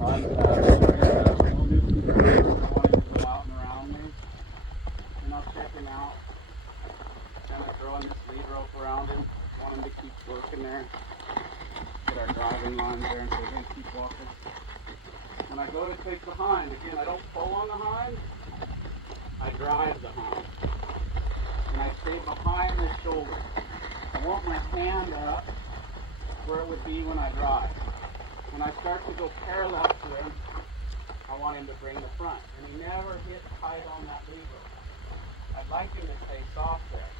Unsaddle. We'll do some ground. I want him to go out and around me. And I'll check him out. Kind of throwing this lead rope around him. Want him to keep working there. Get our driving lines there and so he can keep walking. When I go to take the hind, again, I don't pull on the hind. I drive the hind. And I stay behind the shoulder. I want my hand up where it would be when I drive. When I start to go parallel to him, I want him to bring the front. And he never hits tight on that lever. I'd like him to stay soft there.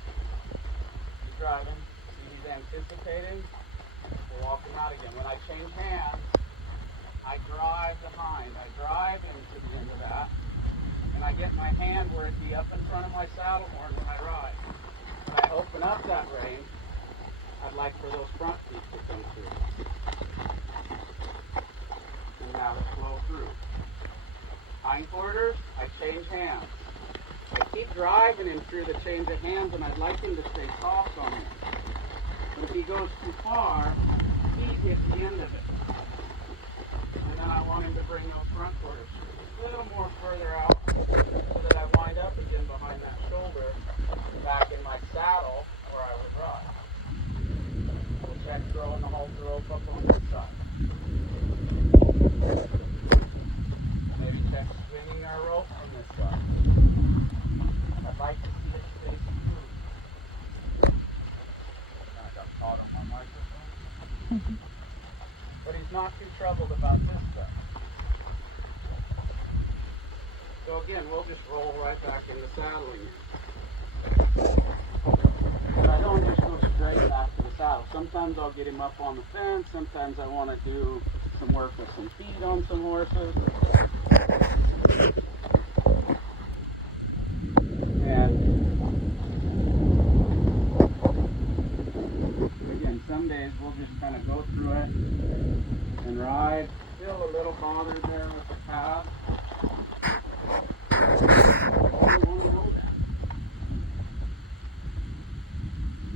He's driving. See, he's anticipating. We'll walk him out again. When I change hands, I drive the hind. I drive into the end of that. And I get my hand where it'd be up in front of my saddle horn when I ride. When I open up that rein, I'd like for those front feet to come through. And have it flow through. Hindquarters, I change hands. I keep driving him through the change of hands and I'd like him to stay soft on me. But if he goes too far, he hits the end of it. And then I want him to bring those front quarters a little more further out so that I wind up again behind that shoulder back in my saddle where I would ride. We'll check throwing the halter rope up on this side. Maybe check swinging our rope on this side. I'd like to see it stay smooth. I got caught on my microphone. But he's not too troubled about this stuff. So again, we'll just roll right back into saddling. But I don't just go straight back to the saddle. Sometimes I'll get him up on the fence. Sometimes I want to do some work with some feet on some horses. And again, some days we'll just kind of go through it and ride. Feel a little bothered there with the pad. I don't want to know that.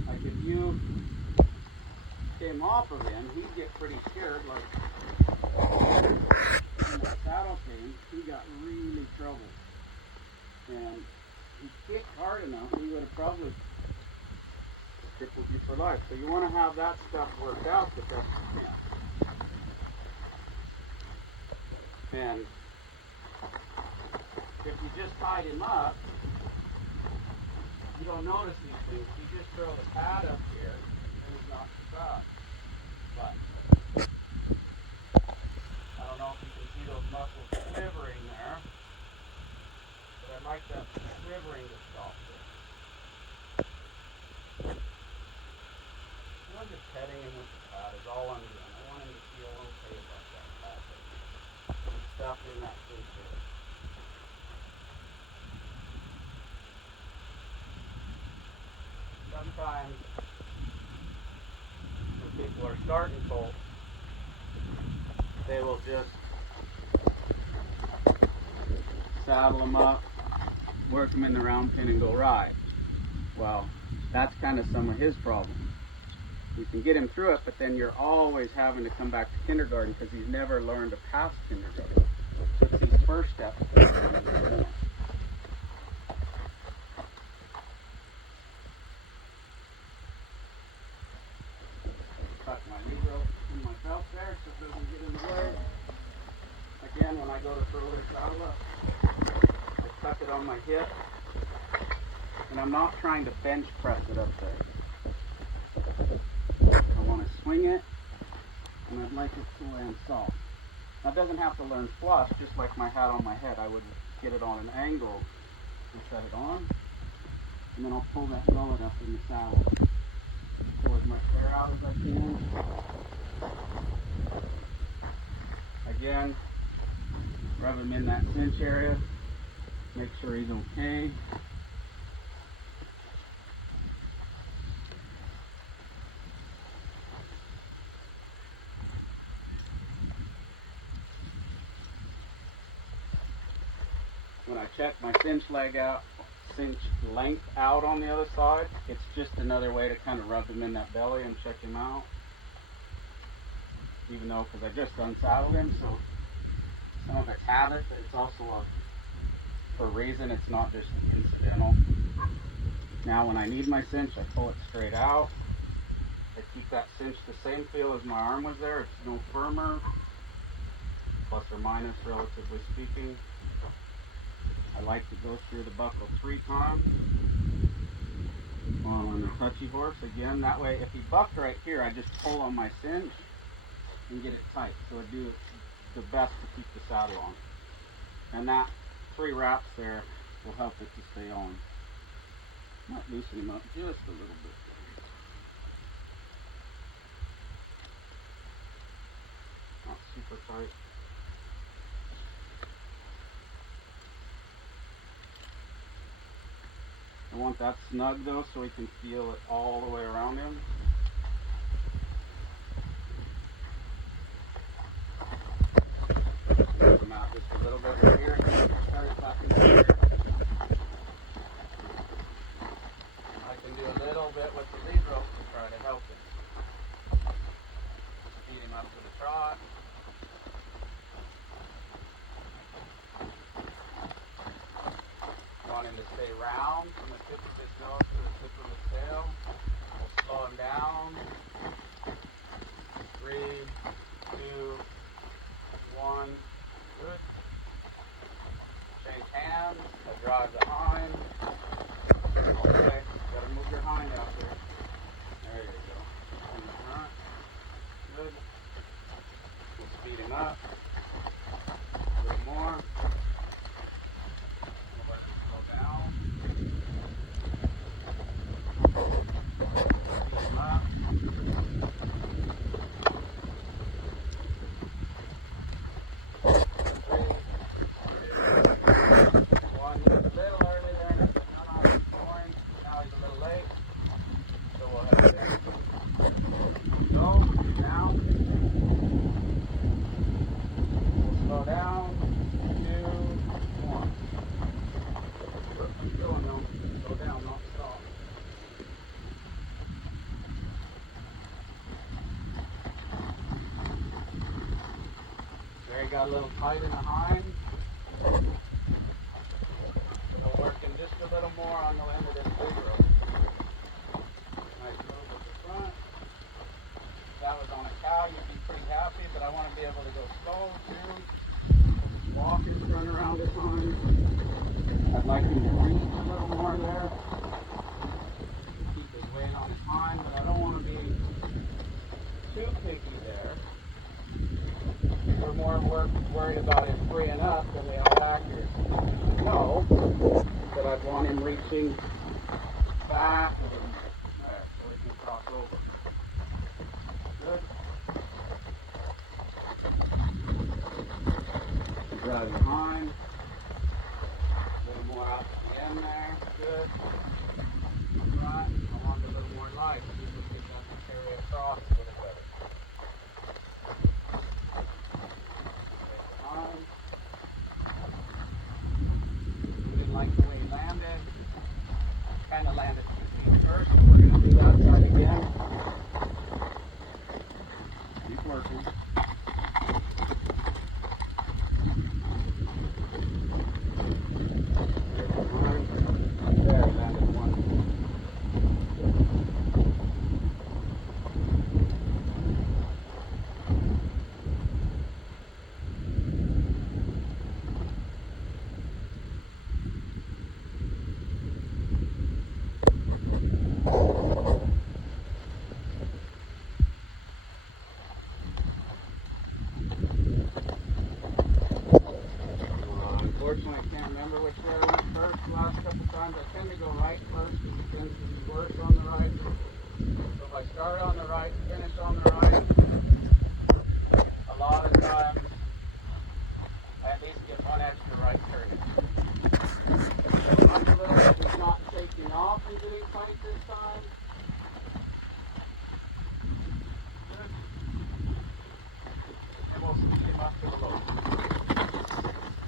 Like if you came off of him, he'd get pretty scared. Like when the saddle came, he got really troubled. And he kicked hard enough, he would have probably crippled you for life. So you want to have that stuff worked out the best you can. And if you just tied him up, you don't notice these things. You just throw the pad up here and he's not too bad. But I don't know if you can see those muscles quivering there. But I'd like that quivering to stop there. And I'm just petting him with the pad is all I'm doing. I want him to feel okay about that pad. There's stuff in that food there. Sometimes when people are starting colts, they will just saddle them up, work them in the round pin and go ride. Well, that's kind of some of his problem. You can get him through it, but then you're always having to come back to kindergarten because he's never learned to pass kindergarten. It's his first step. Tuck my lead rope in my belt there so it doesn't get in the way. Again, when I go to throw this saddle up, I tuck it on my hip. And I'm not trying to bench press it up there. I want to swing it, and I'd like it to land soft. Now it doesn't have to land flush, just like my hat on my head. I would get it on an angle and set it on, and then I'll pull that gullet up in the saddle. Pull as much air out as I can. Again, rub him in that cinch area, make sure he's okay. When I check my cinch leg out, cinch length out on the other side, it's just another way to kind of rub him in that belly and check him out. Even though, because I just unsaddled him, so Some of it's habit, but it's also for a reason. It's not just incidental. Now when I need my cinch, I pull it straight out. I keep that cinch the same feel as my arm was there. It's no firmer, plus or minus relatively speaking. I like to go through the buckle 3 times while on the touchy horse. Again, that way if he bucked right here, I just pull on my cinch and get it tight. So I do the best to keep the saddle on. And that 3 wraps there will help it to stay on. Might loosen him up just a little bit. Not super tight. I want that snug though so we can feel it all the way around him. Come out just a little bit right here. Start back in here. I can do a little bit with the lead rope to try to help him. Feed him up to the trot. Want him to stay round from the tip of his nose to the tip of his tail. We'll slow him down. 3, 2, 1. Good. Change hands. I drive the hind. Okay. Gotta move your hind out there. There you go. On the front. Good. We'll speed him up. A little more. Got a little tight in the hind. We'll work him just a little more on the end of this lead rope. Nice move at the front. If that was on a cow, you'd be pretty happy, but I want to be able to go slow too. Walk his front around his hind. I'd like him to reach a little more there. Keep his weight on his hind, but I don't want to be too picky there. We're more worried about him freeing up than we are accuracy. No, but I'd want him reaching back a little bit. There, so he can cross over. Good. Drive behind. A little more out to the end there. Good. Right. I want a little more life. See if we can carry across a little better. Like the way he landed. Kind of landed 2 feet first. We're going to do that side again. Keep working. There, he landed 1. Unfortunately, I can't remember which way I went first the last couple times. I tend to go right first because it tends to be worse on the right. So if I start on the right, finish on the right, a lot of times I at least get 1 extra right turn. Like a little bit, he's not taking off and getting tight this time. Good. And we'll speed him up to the low.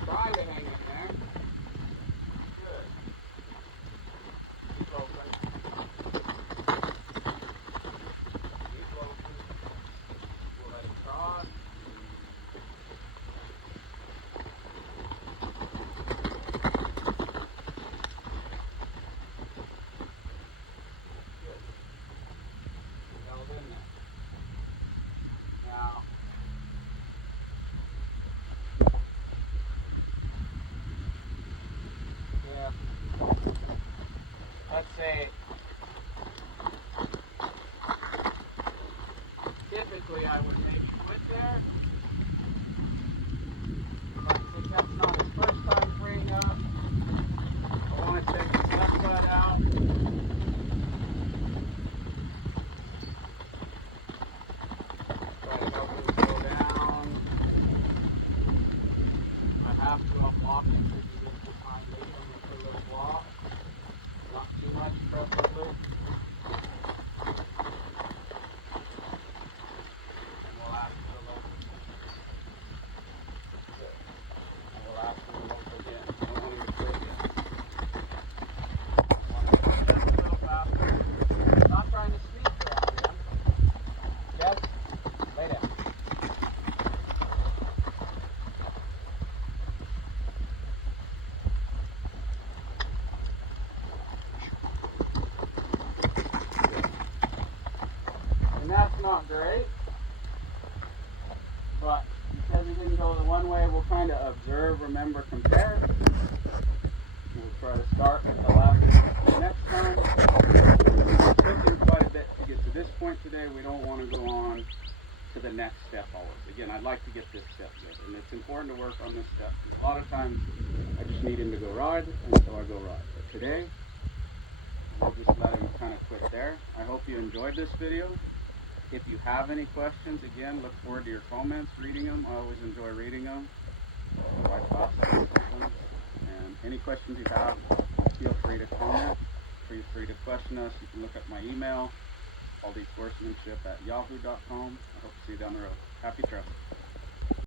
Trying to hang in there. Good. Keep open. Keep open. We'll let him cross. after I'm walking, so you get the time leading them into a little walk. Not too much, preferably. And we'll ask for the local. And we'll ask for the local again. I don't want him to quit yet. I want him to get a little faster. Not trying to sneak around him. Yes? Lay down. And that's not great, but because we didn't go the one way, we'll kind of observe, remember, compare. We'll try to start at the left next time. It's taken quite a bit to get to this point today. We don't want to go on to the next step always. Again, I'd like to get this step good, and it's important to work on this step. A lot of times, I just need him to go ride, and so I go ride. But today, we'll just let him kind of quit there. I hope you enjoyed this video. If you have any questions, again, look forward to your comments, reading them. I always enjoy reading them. My wife asks them. And any questions you have, feel free to comment. Feel free to question us. You can look at my email, aldesportsmanship@yahoo.com. I hope to see you down the road. Happy trails.